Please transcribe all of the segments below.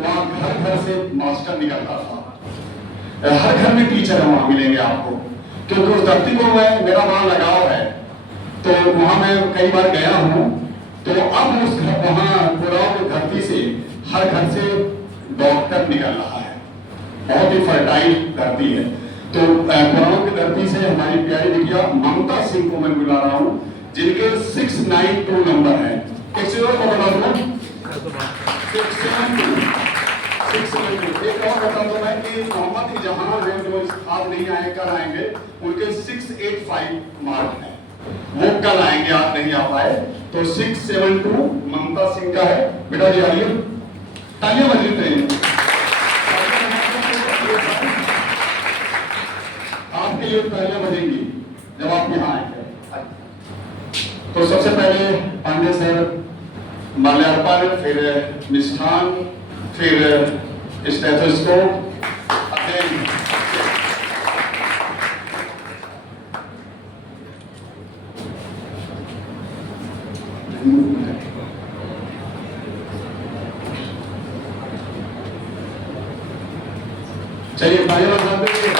वहाँ घर घर से मास्टर निकलता था। हर घर में टीचर है वहाँ मिलेंगे आपको, क्योंकि उस धरती को मेरा वहाँ लगाव है, तो वहाँ मैं कई बार गया हूँ। तो अब उस वहाँ कोराव की धरती से हर घर से डॉक्टर निकल रहा है, बहुत ही फर्टाइल धरती है। तो कोराव की धरती से हमारी प्यारी बिटिया ममता सिंह को मैं बुला रहा हूँ, जिनके 692 नंबर है। एक चीज और बता दूं, 672 एक और बता दूं मैं कि मोहम्मद जहां है जो आज नहीं आए, कल आएंगे, उनके 685 मार्क है, वो कल आएंगे, आज नहीं आ पाए। तो 672 ममता सिंह का है। बेटा जी आइए, तालियां बजते हैं आपके लिए, तालियां बजेंगी जब आप यहाँ आएंगे। तो सबसे पहले पांडे सर माल्यार्पण, फिर मिष्ठान, फिर स्टेथोस्कोप, चलिए तालियां बजाते हैं।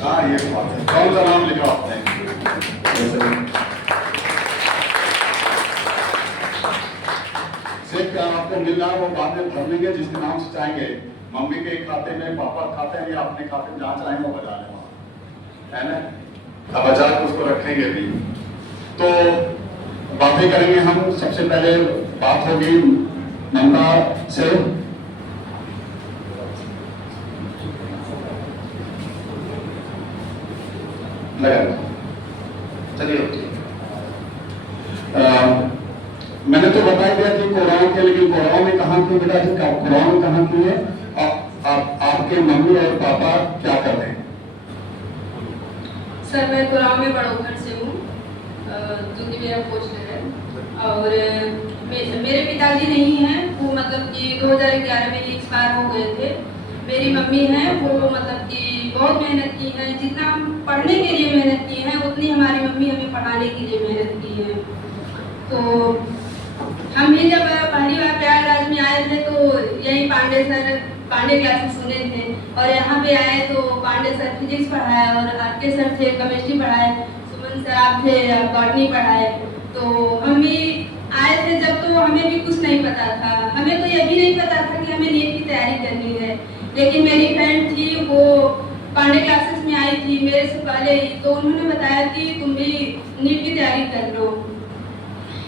हाँ ये बात है, कौन सा नाम लिखा आपने? चेक आपको मिल रहा है, वो बाद में भर लेंगे जिसके नाम से चाहेंगे, मम्मी के खाते में, पापा खाते में, या अपने खाते में, जहाँ चाहेंगे वो बजा लें वहाँ, है ना। अब बजा के उसको रखेंगे भी। तो बातें करेंगे हम। सबसे पहले बात होगी ममता से। चलिए, मैंने तो बता दिया कि कोराव के, लेकिन कोराव में कहाँ की बेटा जी, कोराव में कहाँ की है? आपके मम्मी और पापा क्या कर रहे हैं? सर मैं कोराव में बड़ोखर से हूँ, जो कि मेरा पोस्ट है। और मेरे पिताजी नहीं हैं, वो मतलब कि 2011 में एक्सपायर हो गए थे। मेरी मम्मी हैं, वो मतलब कि बहुत मेहनत की है, जितना हम पढ़ने के लिए मेहनत की है उतनी हमारी मम्मी हमें पढ़ाने के लिए मेहनत की है। तो हम भी जब पहली बार प्रयागराज में आए थे तो यही पांडे क्लासेस सुने थे, और यहाँ पे आए तो पांडे सर फिजिक्स पढ़ाए और आरके सर थे केमिस्ट्री पढ़ाए, सुमन सर आप थे बॉटनी पढ़ाए। तो हम भी आए थे जब, तो हमें भी कुछ नहीं पता था, हमें तो ये भी नहीं पता था कि हमें नीट की तैयारी करनी है। लेकिन मेरी फ्रेंड थी, वो पांडे क्लासेस में आई थी मेरे से पहले ही, तो उन्होंने बताया कि तुम भी नीट की तैयारी कर लो,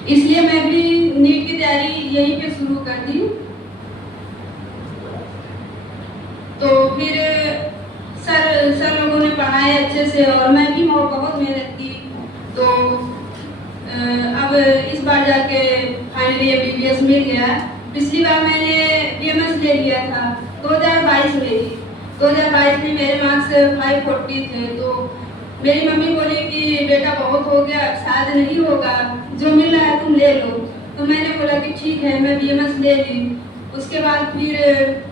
इसलिए मैं भी नीट की तैयारी यहीं पे शुरू कर दी। तो फिर सर लोगों ने पढ़ाए अच्छे से और मैं भी बहुत मेहनत की। तो अब इस बार जाके फाइनली MBBS मिल गया। पिछली बार मैंने BMS ले लिया था 2022 में। 2022 में मेरे मार्क्स 540 थे। तो मेरी मम्मी बोली कि बेटा बहुत हो गया, शायद नहीं होगा, जो मिल रहा है तुम ले लो। तो मैंने बोला कि ठीक है, मैं BMS ले ली। उसके बाद फिर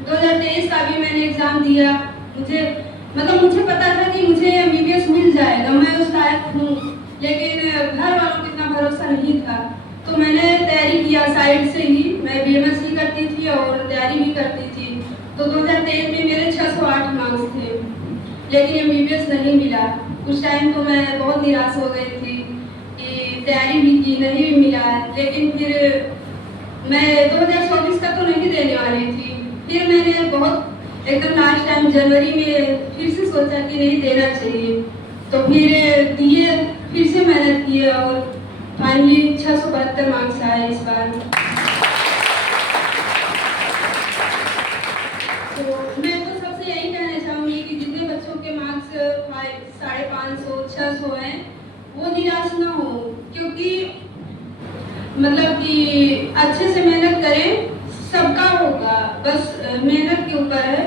2023 का भी मैंने एग्जाम दिया। मुझे पता था कि मुझे MBBS मिल जाएगा, मैं उस लायक हूँ, लेकिन घर वालों को इतना भरोसा नहीं था। तो मैंने तैयारी किया साइड से ही, मैं BMS ही करती थी और तैयारी भी करती थी। तो 2023 में मेरे 608 मार्क्स थे, लेकिन MBBS नहीं मिला। उस टाइम तो मैं बहुत निराश हो गई थी कि तैयारी भी की, नहीं मिला। लेकिन फिर मैं 2024 का तो नहीं देने वाली थी। फिर मैंने बहुत एकदम लास्ट टाइम जनवरी में फिर से सोचा कि नहीं देना चाहिए, तो फिर दिए, फिर से मेहनत की और फाइनली 672 मार्क्स आए इस बार। तो मैं तो सबसे यही कहना चाहूँगी कि जितने बच्चों के मार्क्स 550, 600 हैं, वो निराश ना हो, क्योंकि मतलब कि अच्छे से मेहनत करें, सबका होगा, बस मेहनत के ऊपर है।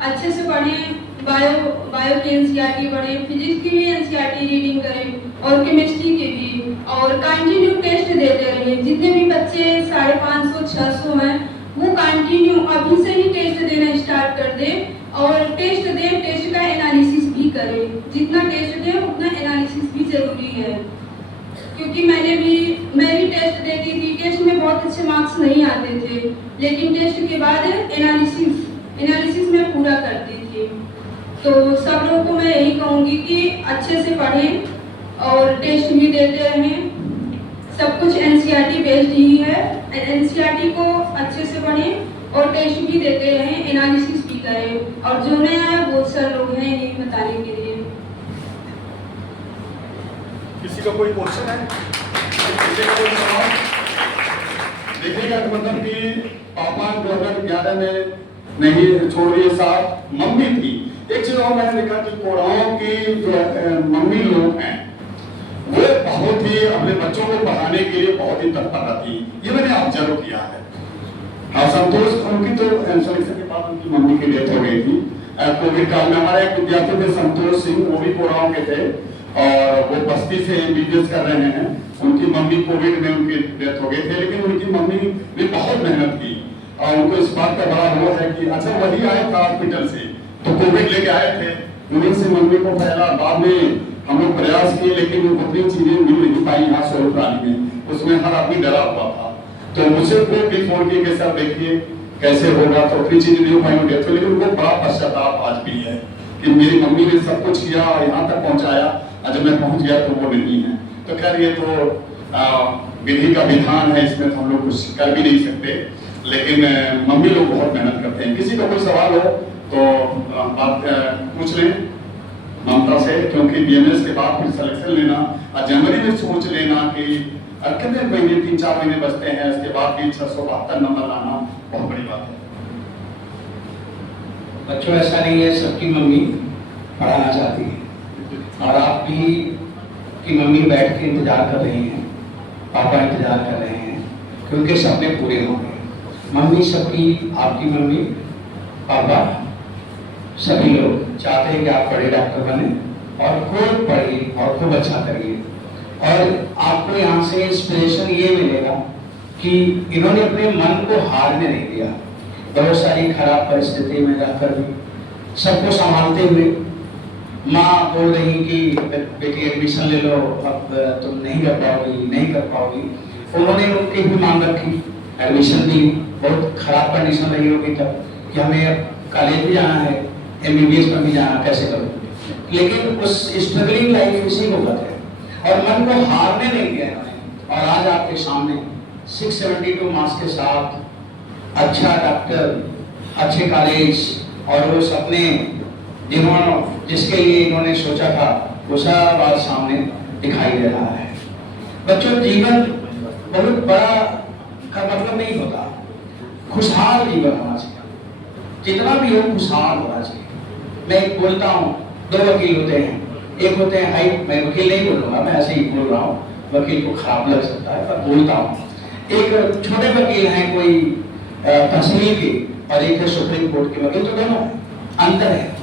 अच्छे से पढ़ें, बायो की एनसीईआरटी पढ़े, फिजिक्स की भी एनसीईआरटी रीडिंग करें और केमिस्ट्री के भी, और कंटिन्यू टेस्ट देते रहे। जितने भी बच्चे 550-600 हैं वो कंटिन्यू अभी से ही टेस्ट देना स्टार्ट कर दे, और टेस्ट का एनालिसिस भी करें। जितना टेस्ट दें उतना एनालिसिस भी जरूरी है, क्योंकि मैं भी टेस्ट देती थी। टेस्ट में बहुत अच्छे मार्क्स नहीं आते थे, लेकिन टेस्ट के बाद एनालिसिस में पूरा करती थी। तो सब लोगों को मैं यही कहूँगी कि अच्छे से पढ़ें और टेस्ट भी देते रहें। सब कुछ एनसीईआरटी बेस्ड ही है। एनसीईआरटी को अच्छे से पढ़ें और टेस्ट भी देते रहें, एनालिसिस भी करें। और जो नया है बहुत सारे लोग हैं यही बताने के लिए। किसी का कोई क्वेश्चन है? किसी का कोई सवाल? देखिएगा मतलब कि पापा 2011 में नहीं छोड़िए साथ, मम्मी थी। एक चीज और मैंने देखा कि कोड़ाओं की जो मम्मी लोग हैं वो बहुत ही अपने बच्चों को पढ़ाने के लिए बहुत ही तत्पर रहती। ये मैंने ऑब्जर्व किया है। हाँ, संतोष उनकी तो इंसुलेशन के बाद उनकी मम्मी की डेथ हो गई थी कोविड काल में। हमारे एक विद्यार्थी थे संतोष सिंह, वो भी कोड़ाओं के थे और वो बस्ती से एमबीबीएस कर रहे हैं। उनकी मम्मी कोविड में उनकी डेथ हो गई थी, लेकिन उनकी मम्मी ने बहुत मेहनत की और उनको इस बात का बड़ा वो है कि अच्छा वही आए था हॉस्पिटल से तो कोविड लेके आए थे, उन्हीं से मम्मी को फैला। बाद में हम लोग प्रयास किए लेकिन उतनी चीजें मिल नहीं पाई यहाँ स्वरूप प्राणी में, उसमें हर आदमी डरा हुआ था। तो मुझे वो भी फोन किए कि सर देखिए कैसे होगा, तो उतनी चीजें नहीं हो पाई डेथ, लेकिन उनको बड़ा पश्चाताप आज भी है कि मेरी मम्मी ने सब कुछ किया और यहाँ तक पहुँचाया, जब मैं पहुँच गया तो वो नहीं है। तो खैर ये तो विधि का विधान है, इसमें हम लोग कुछ कर भी नहीं सकते, लेकिन मम्मी लोग बहुत मेहनत करते हैं। किसी का कोई सवाल हो तो बात पूछ लें ममता से, क्योंकि बीएमएस के बाद फिर सिलेक्शन लेना और जनवरी में सोच लेना कि कितने महीने 3-4 महीने बचते हैं, उसके बाद भी 672 नंबर लाना बहुत बड़ी बात है। बच्चों ऐसा नहीं है, सबकी मम्मी पढ़ाना चाहती है और आप भी की मम्मी बैठ के इंतजार कर रही हैं, पापा इंतजार कर रहे हैं, क्योंकि सपने पूरे हो गए। मम्मी सबकी, आपकी मम्मी पापा सभी लोग चाहते हैं कि आप बड़े डॉक्टर बने और खूब पढ़िए और खूब अच्छा करिए। और आपको यहाँ से इंस्पिरेशन ये मिलेगा कि इन्होंने अपने मन को हारने नहीं दिया। बहुत सारी खराब परिस्थिति में रहकर भी सबको संभालते हुए, माँ बोल रही कि बेटी एडमिशन ले लो, अब तुम नहीं कर पाओगी। उन्होंने उनकी भी मांग रखी, एडमिशन भी बहुत खराब कंडीशन रही होगी तब कि हमें अब कॉलेज भी जाना है, एमबीबीएस में भी जाना, कैसे करूँ। लेकिन उस स्ट्रगलिंग लाइफ इसी को कहते हैं और मन को हारने नहीं दिया इन्होंने। और आज आपके सामने 672 मार्क्स के साथ अच्छा डॉक्टर, अच्छे कॉलेज और वो सपने जिसके लिए इन्होंने सोचा था वो सब आज सामने दिखाई दे रहा है। बच्चों, जीवन बहुत बड़ा का मतलब नहीं होता, खुशहाल जीवन होना चाहिए। जितना भी हो खुशहाल होना चाहिए। मैं बोलता हूँ, 2 वकील होते हैं, एक होते हैं हाई, मैं वकील नहीं बोलूँगा, मैं ऐसे ही बोल रहा हूँ, वकील को खराब लग सकता है पर बोलता हूँ। एक छोटे वकील हैं कोई तहसील के और एक है सुप्रीम कोर्ट के वकील, तो दोनों अंतर है।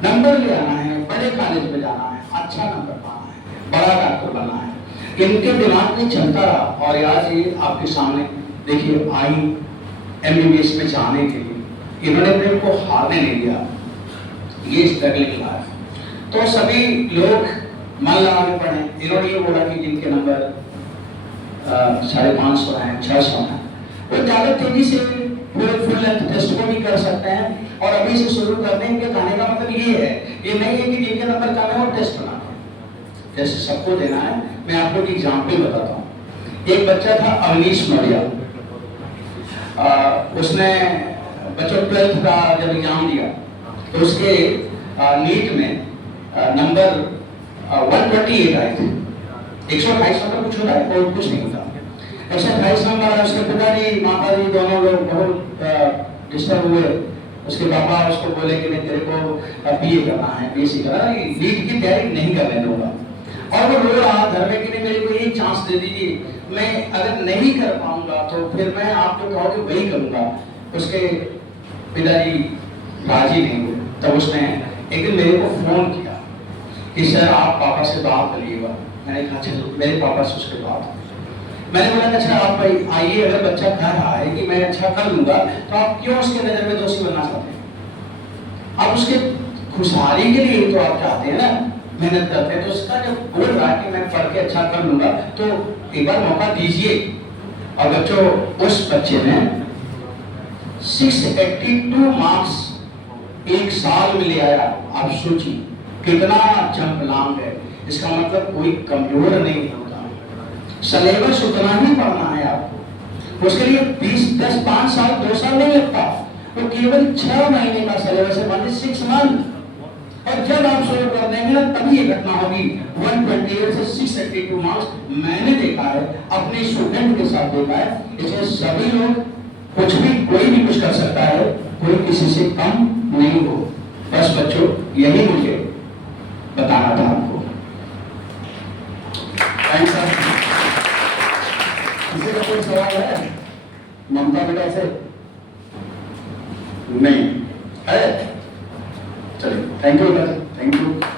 नंबर ले आना है, बड़े कॉलेज में जाना है, अच्छा नंबर पाना है, बड़ा डॉक्टर बनना है, इनके दिमाग में चलता रहा और आज ये आपके सामने देखिए आई एमबीबीएस में जाने के लिए इन्होंने अपने को हारने नहीं दिया। ये स्ट्रगलिंग लाइफ। तो सभी लोग मन लगा के पढ़ें। इन्होंने ये बोला कि जिनके नंबर 550 हैं, 600 हैं, वो ज़्यादा तेजी से फुल लेंथ टेस्ट को भी कर सकते हैं और अभी से शुरू कर दें। इनके कहने का मतलब ये है, ये नहीं है कि जिनके नंबर कम है वो टेस्ट बना दें, टेस्ट सबको देना है। मैं आपको एक एग्जाम्पल बताता हूँ। एक बच्चा था अवनीश मौर्य, उसने बच्चों 12th का जब एग्जाम दिया तो उसके नीट में नंबर 128 आए थे। 128 नंबर कुछ होता है और कुछ नहीं होता। 128 नंबर उसके पिताजी माताजी दोनों लोग बहुत डिस्टर्ब हुए। उसके पापा उसको बोले कि नहीं तेरे को बीए करना है, बीएससी करना है, नीट की तैयारी नहीं करने दूंगा। और वो रो रहा घर में कि नहीं मेरे को एक चांस दे दीजिए, मैं अगर नहीं कर पाऊंगा तो फिर मैं आप जो कहोगे वही करूंगा। उसके पिताजी राजी नहीं हुए, तब उसने एक दिन मेरे को फोन किया कि सर आप पापा से बात करिएगा। मैंने कहा चलो, मेरे पापा से उसके बाद मैंने बोला अच्छा आप आइए, अगर बच्चा कह रहा है कि मैं अच्छा कर लूंगा तो आप क्यों उसके नजर में दोषी बनना चाहते हैं? आप उसके खुशहाली के लिए तो आप चाहते हैं ना, मेहनत करते हैं। तो उसका जब बोल रहा है कि मैं पढ़ के अच्छा कर लूंगा तो एक बार मौका दीजिए। और बच्चों, उस बच्चे ने 682 मार्क्स एक साल में ले आया। आप सोचिए कितना चंपलांग है। इसका मतलब कोई कमजोर नहीं होता। सिलेबस उतना ही पढ़ना है आपको, उसके लिए 20, 10, 5 साल 2 साल नहीं लगता, तो केवल 6 महीने का सिलेबस है, मान 6 मंथ। और जब आप शुरू कर देंगे ना तभी ये घटना होगी। 128 से 682 मार्क्स मैंने देखा है, अपने स्टूडेंट के साथ देखा है। इसलिए सभी लोग कुछ भी, कोई भी कुछ कर सकता है, कोई किसी से कम नहीं हो। बस बच्चों, यही मुझे बताना था आपको। Thanks sir. किसी का कोई सवाल है ममता बेटा से? नहीं है? चलिए, थैंक यू बेटा, थैंक यू।